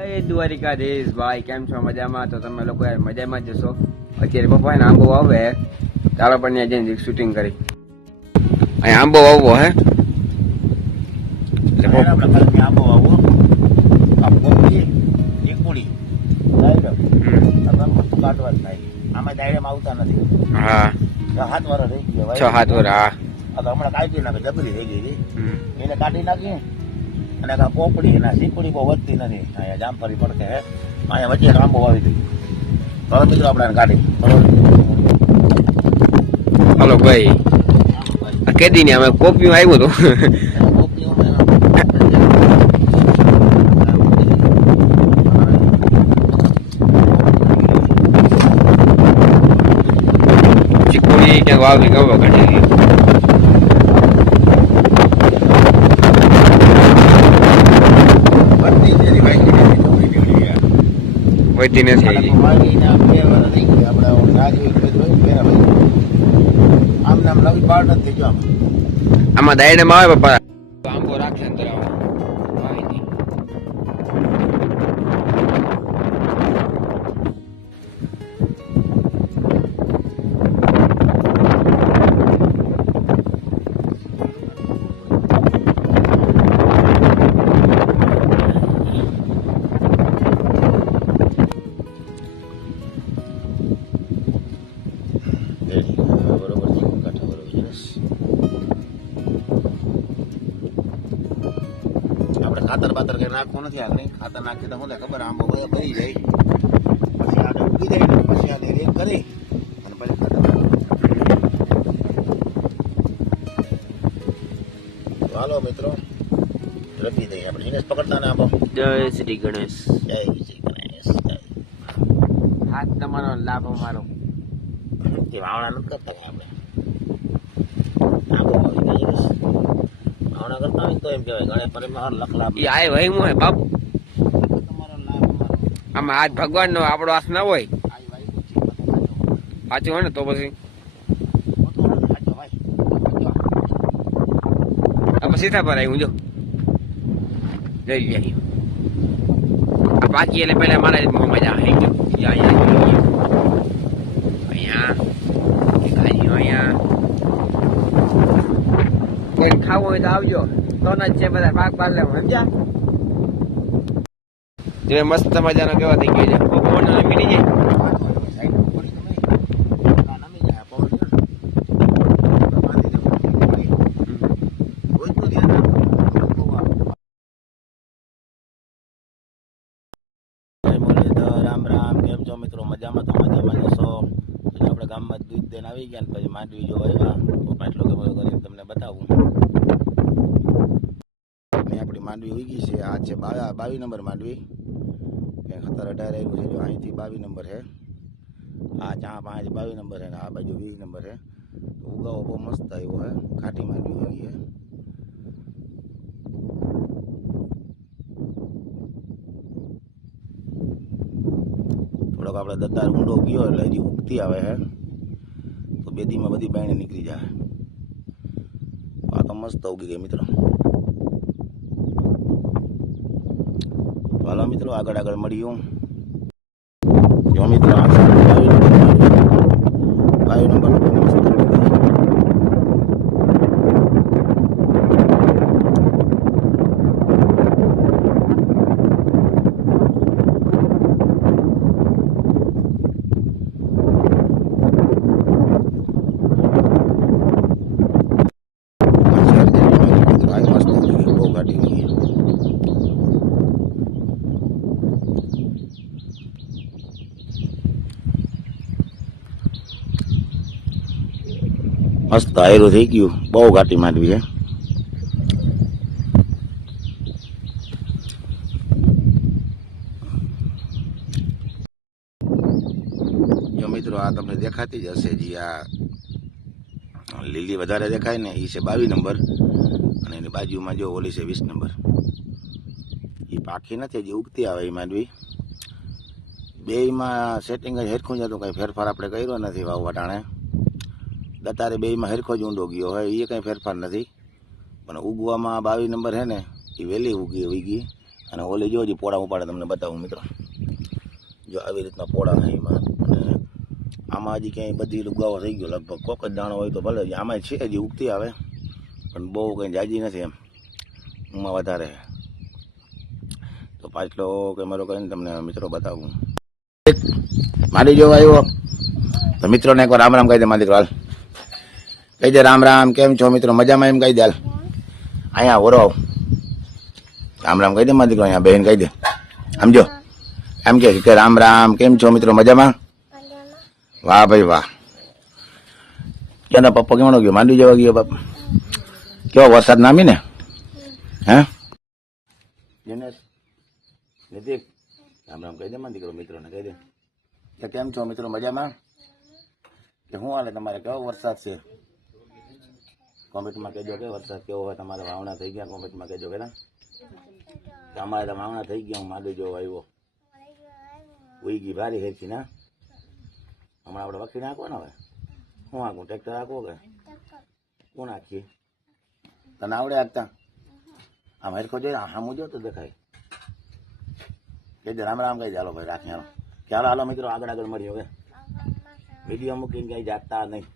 જય દ્વારિકાધીશ ભાઈ, કેમ છો? મજામાં? તો તમે લોકો યાર મજામાં જ જશો. અત્યારે પપ્પા ને આંબો આવે ચાલો પણ ત્યાં જઈને શૂટિંગ કરી. અહીંયા આંબો આવવો હે આંબો આવો કાઢવા થાય આમાં દાયરામાં આવતા નથી. હા 7 વર્ષ રહી ગયા 6-7 વર્ષ. હા હમણાં કાઢી નાખે, જબરી થઈ ગઈ એને કાઢી નાખી. અને પોપડી એના સીપડી બહુ વધતી નથી. અહીંયા જામફળી પડકે હે, અહીંયા વચ્ચે આંબો વાવી દીધું. હવે મિત્રો આપણે કાઢી હાલો ભાઈ. કેદી ને અમે કોપીમાં આવ્યું હતું. ચીકુડી ક્યાંક વાવી ગયો કાઢી વધી નથી. આમાં દાયડામાં આવે પપ્પા આંબો રાખે અંદર આવે. આપણે ખાતર બાતર કઈ નાખવું નથી. આગળ ખાતર નાખી તો શું ખબર આંબો ભરી જાય, પછી આગળ ઉગી જાય ને પછી આગળ રેક કરી અને પછી ખાતર હાલો મિત્રો રપી દઈએ આપણે. જીનેશ પકડતા ને આંબો. જય શ્રી ગણેશ. જય શ્રી ગણેશ. હાથ તમારો લાભ અમારો. કે વાવણા નથી કરતા આપણે આંબો વાવણા કરતા હોય તો એમ કહેવાય ગણેશ પરિવાર લખ લાભ. એ આય ભાઈ હું બાપ તમારો લાભ અમારો. આમાં હાથ ભગવાન નો આપણો હાથ ના હોય. સાચું હોય ને તો પછી આમાં સીધા પર આવ્યું જો જઈ જાય બાકી એટલે પેલા મારા મજા આવી ગયો. અહીંયા કોઈ ખાવું હોય તો આવજો. તો જ છે બધા પાક પાક લેવા સમજ્યા. તમે મસ્ત મજાનો કેવા થઈ ગયો છે. પવન મીની જાય. રામ રામ, કેમ છો મિત્રો? મજામાં તો મજામાં જશો. આપણે ગામમાં દૂધ દઈને આવી ગયા ને પછી માંડવી જોવા આવ્યા. પપ્પા એટલો કે બધો કરીને તમને બતાવું. આપણી માંડવી ઉગી છે. આ છે 22 નંબર માંડવી. 17-18 આવ્યું છે. જો અહીંથી 22 નંબર છે. આ ચા પાંચ 22 નંબર છે ને આ બાજુ 20 નંબર છે. તો ઉગાવો બહુ મસ્ત આવ્યો છે. ખાટી માંડવી ઉગી છે. થોડોક આપણે દતાર ઊંડો ગયો એટલે હજી ઉગતી આવે છે. તો બેદીમાં બધી બાયણે નીકળી જાય. આ તો મસ્ત ઉગી ગઈ મિત્રો. હાલો મિત્રો આગળ મળ્યું. જો મિત્રો આ 22 નંબર મસ્ત મસ્ત આયરું થઈ ગયું. બહુ ઘાટી માંડવી છે. જો મિત્રો આ તમને દેખાતી જ હશે. જે આ લીલી વધારે દેખાય ને એ છે 22 નંબર અને એની બાજુમાં જો ઓલી છે 20 નંબર. એ પાખી નથી, જે ઉગતી આવે એ માંડવી. બેયમાં સેટિંગ જ હેરખું જતું, કંઈ ફેરફાર આપણે કર્યો નથી વાવ વટાણે. દતારે બેયમાં હેરખો જ ઊંડો ગયો હોય, એ કંઈ ફેરફાર નથી. પણ ઉગવામાં 22 નંબર છે ને એ વહેલી ઉગી. અને ઓલી જો હજી પોળા ઉપાડે તમને બતાવું મિત્રો. જો આવી રીતના પોળા થાય એમાં. અને આમાં હજી ક્યાંય બધી લુગાવો થઈ ગયો લગભગ. કોક જ દાણો હોય તો ભલે, આમાં છે હજી ઉગતી આવે, પણ બહુ કંઈ જાજી નથી એમ, ઉમાં વધારે. તો પાછલો કેમેરો કરીને તમને મિત્રો બતાવું. મારી જો આવ્યો તો મિત્રોને એકવાર રામ રામ કહી દે. મારી દીકરો હાલ કહી દે રામ રામ, કેમ છો મિત્રો, મજામાં? એમ કહી દે હાલ. અહીંયા ઓરો રામ રામ કહી દે મારી દીકરો, અહીંયા બહેન કહી દે. સમજો એમ કે રામ રામ, કેમ છો મિત્રો, મજામાં? વાહ ભાઈ વાહ. એના પપ્પા કેવાનો ગયો? માંડવી જવા ગયો બાપ. કેવો વરસાદ નામી ને? હે દિનેશ નિતિક રામ રામ કહી દે મારી દીકરો, મિત્રોને કહી દે કે કેમ છો મિત્રો, મજામાં? કે શું હાલે તમારે, કેવો વરસાદ છે? કોમેન્ટમાં કહેજો કે વરસાદ કેવો હોય તમારે. વાવણા થઈ ગયા? કોમેન્ટમાં કહેજો કે ના અમારે તો વાવણા થઈ ગયા. હું માંડવી જોવા આવ્યો. ઉઈ ગઈ ભારી હેરથી ના. હમણાં આપણે વખી નાખો ને. હવે શું આખું ટ્રેક્ટર આખો કે કોણ આખીએ? તને આવડે આગતા? આમ હેરખો જોઈએ, આમ જો તો દેખાય. કહી દે રામ રામ કહી દે. હાલો ભાઈ રાખી હાલો. ચાલો હાલો મિત્રો, આગળ આગળ મળીએ. હવે વિડીયો મૂકીને કઈ જાગતા નહીં.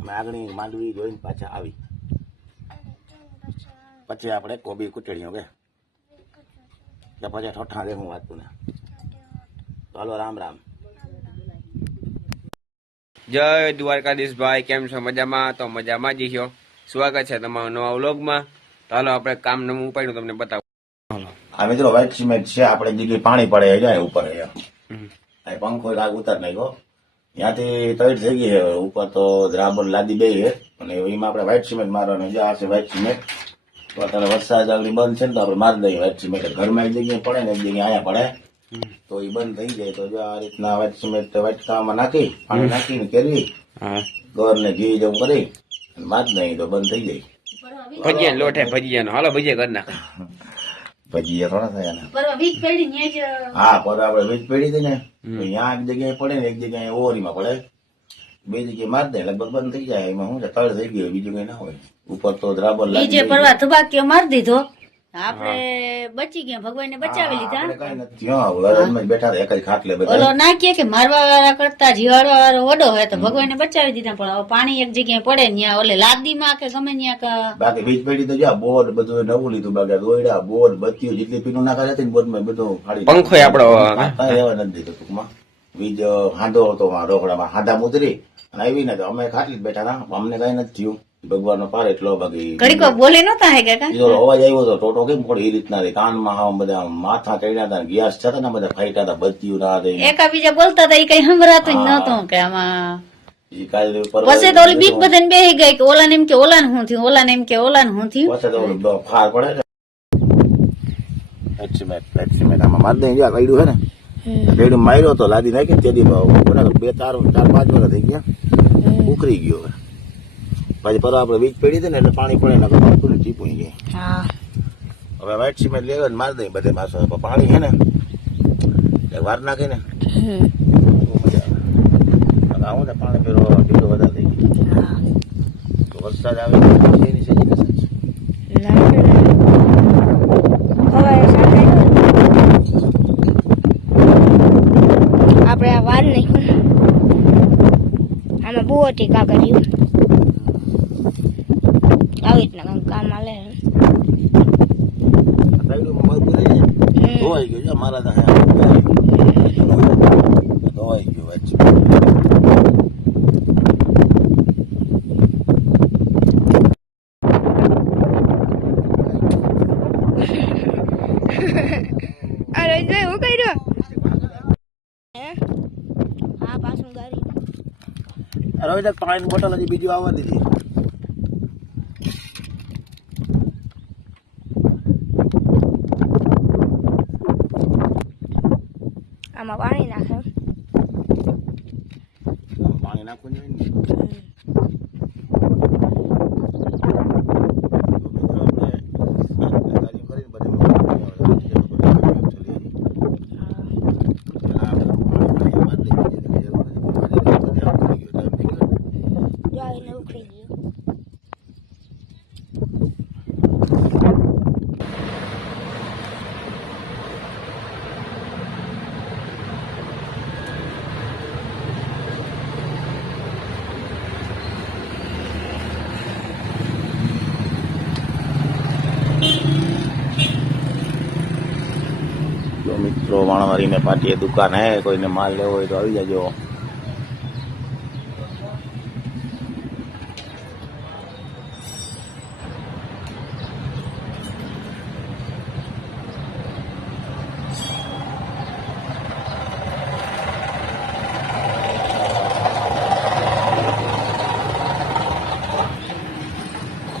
અમે આગળ માંડવી જોઈને પાછા આવી, પછી આપણે કોબી કુચડીઓ કે પછી ઠોઠા દે. હું વાંચતું ને. ચાલો રામ રામ. જય દ્વારકાધીશ ભાઈ, કેમ છો? મજામાં? તો મજામાં જ છો. સ્વાગત છે તમારા નવા વ્લોગમાં. તો હાલો આપણે કામ નવું ઉપાડ્યું તમને બતાવું. આ મિત્રો વ્હાઈટ સિમેન્ટ છે. આપણે જગ્યાએ પાણી પડે જાય ઉપર, પંખો લાગ ઉતાર નાખ્યો. ત્યાંથી તૈયાર થઈ ગઈ. ઉપર તો દ્રાબર લાદી બે છે, અને એમાં આપણે વ્હાઈટ સિમેન્ટ મારવાનું. જે આ છે વ્હાઈટ સિમેન્ટ. તો અત્યારે વરસાદ આગળ બંધ છે ને, તો આપણે મારી દઈએ વ્હાઈટ સિમેન્ટ. ઘરમાં એક જગ્યાએ પડે ને એક જગ્યાએ અહીંયા પડે, તો એ બંધ થઈ જાય. તો જો આ રીતના વ્હાઈટ સિમેન્ટ વ્હાઈટ કામમાં નાખી, પાણી નાખીને કેરવી, ગોર ને ઘી જેવું કરી મારી દઈએ તો બંધ થઈ જાય. ભજીયા લોટ હે ભજીયાનો. હાલો ભજીયા કરી નાખ. ભજીયા થોડા થયા ને. હા, પર આપણે વીજ પેઢી હતી ને, ત્યાં એક જગ્યાએ પડે ને એક જગ્યાએ ઓવરીમાં પડે. બે જગ્યાએ મારી દે લગભગ બંધ થઈ જાય. એમાં શું છે, તળ થઈ ગયું, બીજું કઈ ના હોય. ઉપર તો દ્રાબર બીજે પરવા ધબાકીઓ મારી દીધો. આપણે બચી ગયા, ભગવાને બચાવી લીધા. બેઠા હતા એક જ ખાટલે. ઓલો ના કે મારવા વાળા કરતા જીવાડવા વાળો વડો હોય, તો ભગવાને બચાવી દીધા. પણ હવે પાણી એક જગ્યાએ પડે ત્યાં ઓલે લાદીમાં કે ગમે ત્યાં. બાકી વીજ પેઢી તો જ્યાં બોર્ડ બધું નવું લીધું. બાકી દોયડા બોર્ડ બત્તીઓ જેટલી પીનું નાખા હતી ને બોર્ડમાં બધું ફાડી. પંખો આપડો રહેવા નથી દીધું ટૂંકમાં. વીજ હાંધો હતો રોકડામાં, હાંધા મુતરી અને આવી ને તો અમે ખાટલી બેઠા ના. અમને કઈ નથી થયું, ભગવાન નો પાર એટલો. બાકી ઘડીક બોલે નતા હે કાકા. અવાજ આવ્યો હતો ટોટો કેમ પડે એ રીતના કાનમાં હા બધા માથા ચડ્યા હતા, ગેસ થતા ને બધા ફાઈટા હતા, બત્તીઓ ના હતી. એકા બીજા બોલતા હતા, એ કઈ સંભળાતું જ નતું કે આમાં. પછી તો ઓલી બીક બધાને બેહી ગઈ કે ઓલા ને એમ કે ઓલા ને શું થયું, ઓલા ને એમ કે ઓલા ને શું થયું. પછી તો ફાર પડે ને. આમાં મારી દઈ ગયા કઈડું છે ને, રેડું માર્યો તો લાદી નાખી તેડી 2-4-5 વર્ષ થઈ ગયા, ઉકરી ગયો. પછી પર આપડે વીજ પડી હતી ને એટલે પાણી પડે ને ચીપું ગઈ. હવે વ્હાઈટ સિમેન્ટ લેવા મારી દઈ બધે પાછો. પાણી છે ને વાર નાખે ને મજા આવે. આવું ને પાણી પેલો ઢીલો વધારે થઈ ગયો. તો વરસાદ આવે એની આપણે આ વાર નહીં આમાં બહુ ટીકા કર્યું. આવી રીતના કામ આલે. ધોવાઈ ગયો મારા ધોવાઈ ગયો. અરે હું કર્યો હા પાછું ગાડી. હવે પાણીની બોટલ હજી બીજી આવવા દીધી. આમાં પાણી નાખે. પાણી નાખવું જોઈએ ને. મિત્રો માણવારી में पार्टी दुकान है, कोई ने माल लेवो હોય તો આવી જાજો।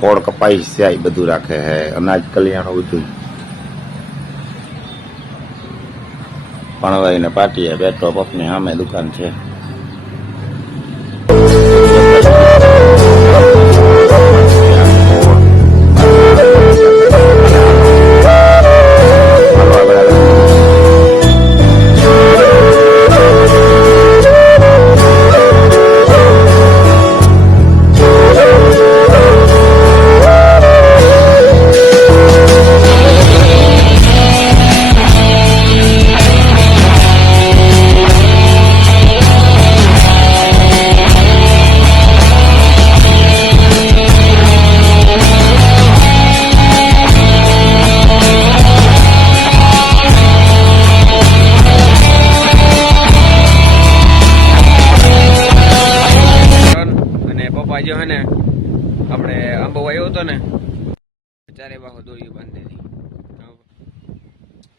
ખોળ કપાઈ સ્યાય બધું રાખે હે, અનાજ કલ્યાણો બધું। માણવારી ને પાર્ટી પેટ્રોલ પંપ ની સામે દુકાન છે। જો હે ને આપણે આંબો વાયો હતો ને ચારે બાજુ દોરી બાંધી દીધી।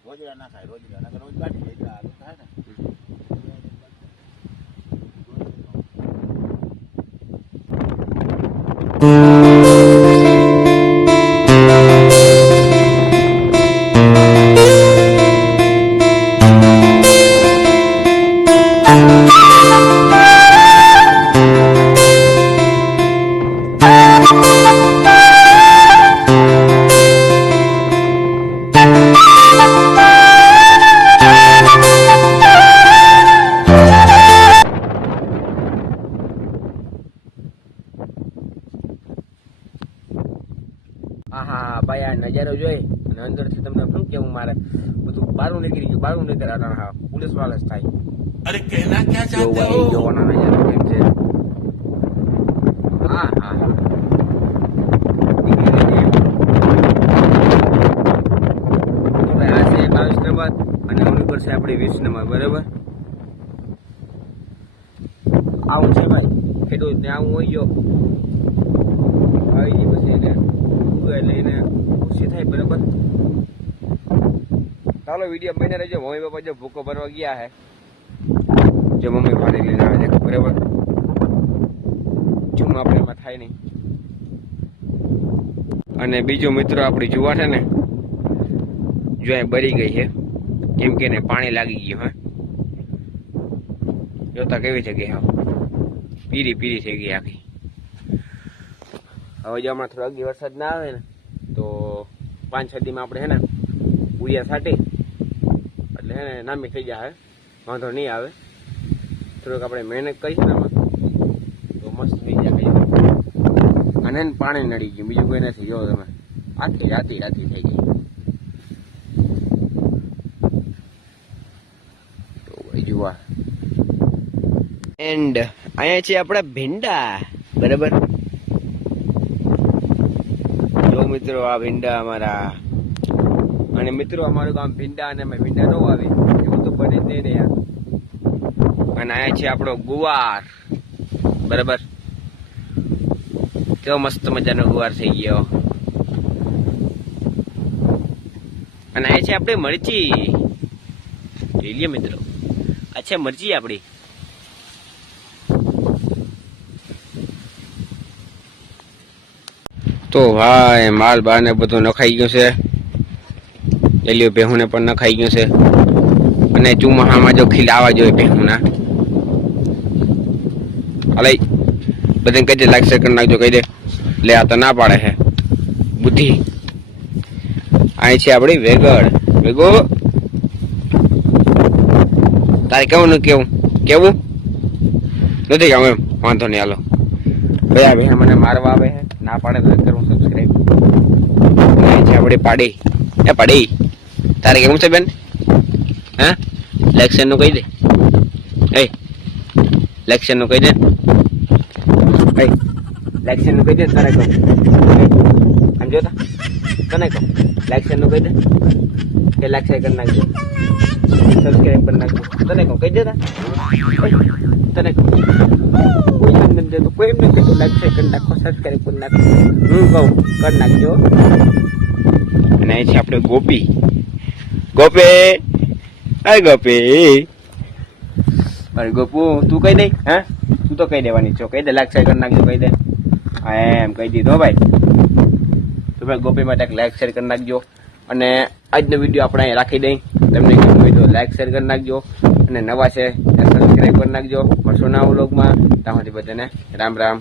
રોજડા ના ખાય, રોજડા ના રોજ કાઢી દે આ થાય ને। આહા ભાઈ આ નજારો જોઈ અને અંદરથી તમને શું કેવું, મારે બધું બારું નીકળી ગયું, બારું નીકળ્યા હા પોલીસ વાળા જ થાય। અરે કહેના ક્યાં ચાહતે હો? જોવાનો નજારો કેમ છે। હા હા આ છે 22 નંબર અને ઓની પર છે આપણી 20 નંબર બરાબર। આવું છે ભાઈ, ખેડૂત ને આવું હોય ગયો આવી ગઈ પછી એને લઈને ખુશી થાય બરાબર। ચાલો વિડીયો બને રહેજો। મમ્મી પપ્પા જો ભૂકો ભરવા ગયા હે, જો મમ્મી પાણી લઈને આવે છે બરાબર। જુમ આપણે એમાં થાય નહીં। અને બીજો મિત્રો આપણી જુવાર છે ને જો એ બળી ગઈ છે, કેમ કે એને પાણી લાગી ગયું। હા જોતા કેવી છે કે પીરી પીરી થઈ ગઈ આખી। હવે જો હમણાં થોડો અગી વરસાદ ના આવે ને તો 5-6 દીમાં આપણે હે ને ઉરિયા છાંટી એટલે હે ને નામી થઈ જાય, વાંધો નહીં આવે। થોડુંક આપણે મહેનત કરીશું ને આમાં તો મસ્ત થઈ જાય। અને એને પાણી નડી ગયું, બીજું કોઈ નથી। જો તમે આખી રાતી રાતી થઈ ગઈ। તો ભાઈ જુઓ એન્ડ અહીંયા છે આપણા ભીંડા બરાબર। જો મિત્રો આ ભીંડા અમારા, અને મિત્રો અમારું ગામ ભીંડા અને અમે ભીંડા ન આવે એવું તો બને તે ને યાર। અને અહીંયા છે આપણો ગુવાર બરાબર, કેવો મસ્ત મજાનો ગુવાર થઈ ગયો। અને અહીંયા છે આપણે મરચી, જોઈ લ્યો મિત્રો આ છે મરચી આપણી। તો ભાઈ માલ બાર ને બધું નખાઈ ગયું છે, એલિયો ભેહુને પણ નખાઈ ગયું છે। અને ચોમાસામાં જો ખીલ આવવા જોઈએ ભેહુના। અલે બધાને કહી દે લાઈક શેર કરી નાખજો, કહી દે લે આ તો ના પાડે છે બુદ્ધિ। અહીં છે આપણી વેગળ, વેગો તારે કેવું કેવું કેવું નથી કેવું એમ, વાંધો નહીં હાલો ભાઈ। આ ભાઈ મને મારવા આવે છે, ના પાડે તો કરું સબસ્ક્રાઈબ। છે આપણી પાડી, એ પાડી તારે કેવું છે બેન? હા લેક્શન નું કહી દે, એ લેક્શન નું કહી દે, એ લેક્શન નું કહી દે તારે કહું સમજો તા તને કહું લેક્શન નું કહી દે। કે લાઈક શેર કરી નાખજો, સબસ્ક્રાઇબ કરી નાખજો. તને કહું કહી દેતા, તને કહું કોઈ એમ નથી દેતું, કોઈ એમ નથી દેતું. લાઈક શેર કરી નાખો, સબસ્ક્રાઇબ કરી નાખો. હું કહું કરી નાખજો. અને અહીં છે આપણે ગોપી. ગોપી, અરે ગોપી, અરે ગોપુ તું કહી દે. હા તું તો કહી દેવાની છો, કહી દે લાઈક શેર કરી નાખજો, કહી દે. હા એમ કહી દીધો ભાઈ. તો ભાઈ ગોપી માટે લાઈક શેર કરી નાખજો. અને આજનો વિડીયો આપણે અહીં રાખી દઈ. તમને ગમ્યું હોય તો લાઈક શેર કરી નાખજો. અને નવા છે સબસ્ક્રાઈબ કરી નાખજો. મળશું નવા વ્લોગમાં. ત્યાં સુધી બધાને રામ રામ.